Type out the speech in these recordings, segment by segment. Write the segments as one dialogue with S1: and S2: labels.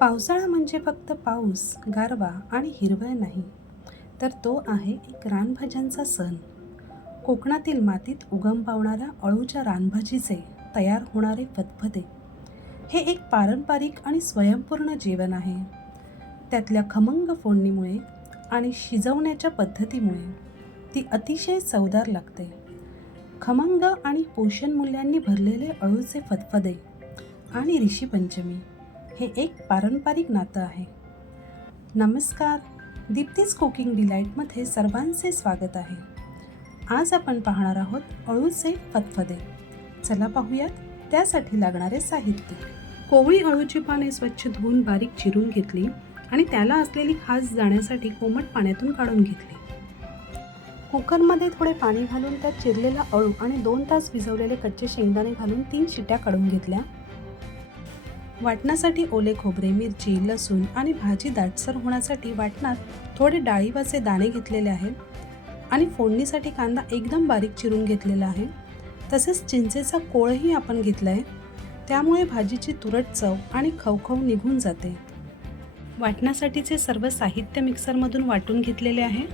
S1: पावसाळा म्हणजे फक्त पाऊस गारवा आणि हिरवळ नाही तर तो आहे एक रानभाज्यांचा सण. कोकणातील मातीत उगम पावणाऱ्या अळूच्या रानभाजीचे तयार होणारे फतफते हे एक पारंपरिक आणि स्वयंपूर्ण जीवन आहे. त्यातल्या खमंग फोडणीमुळे आणि शिजवण्याच्या पद्धतीमुळे ती अतिशय चवदार लागते. खमंग आणि पोषण मूल्यांनी भरलेले अळूचे फदफदे आणि ऋषीपंचमी हे एक पारंपरिक नातं आहे. नमस्कार. दीप्तीज कुकिंग डिलाईटमध्ये सर्वांचे स्वागत आहे. आज आपण पाहणार आहोत अळूचे फतफदे. चला पाहूयात त्यासाठी लागणारे साहित्य. कोवळी अळूची पाने स्वच्छ धुवून बारीक चिरून घेतली आणि त्याला असलेली खास जाण्यासाठी कोमट पाण्यातून काढून घेतली. कुकरमध्ये थोडे पाणी घालून त्यात चिरलेला अळू आणि दोन तास भिजवलेले कच्चे शेंगदाणे घालून तीन शिट्या काढून घेतल्या. वाटण्यासाठी ओले खोबरे मिरची लसूण आणि भाजी दाटसर होण्यासाठी वाटणात थोडे डाळीबाचे दाणे घेतलेले आहेत आणि फोडणीसाठी कांदा एकदम बारीक चिरून घेतलेला आहे. तसेच चिंचेचा कोळही आपण घेतला आहे त्यामुळे भाजीची तुरट चव आणि खवखव निघून जाते. वाटण्यासाठीचे सर्व साहित्य मिक्सरमधून वाटून घेतलेले आहे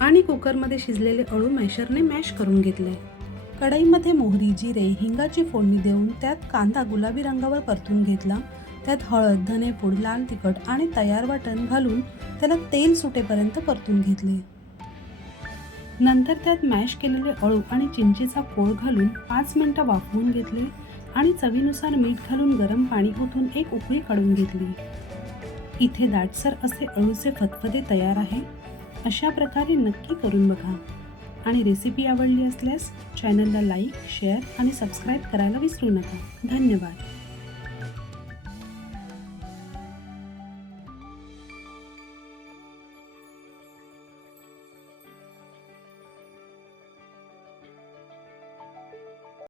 S1: आणि कुकरमध्ये शिजलेले अळू मॅशरने मॅश करून घेतले. कढईमध्ये मोहरी जिरे हिंगाची फोडणी देऊन त्यात कांदा गुलाबी रंगावर परतून घेतला. त्यात हळद धनेपूड लाल तिखट आणि तयार वाटण घालून त्याला तेल सुटेपर्यंत परतून घेतले. नंतर त्यात मॅश केलेले अळू आणि चिंचेचा कोळ घालून पाच मिनटं वाफवून घेतले आणि चवीनुसार मीठ घालून गरम पाणी ओतून एक उकळी काढून घेतली. इथे दाटसर असे अळूचे फतफदे तयार आहे. अशा प्रकारे नक्की करून बघा. आणि रेसिपी आवडली असल्यास चॅनलला लाईक शेअर आणि सबस्क्राईब करायला विसरू नका. धन्यवाद.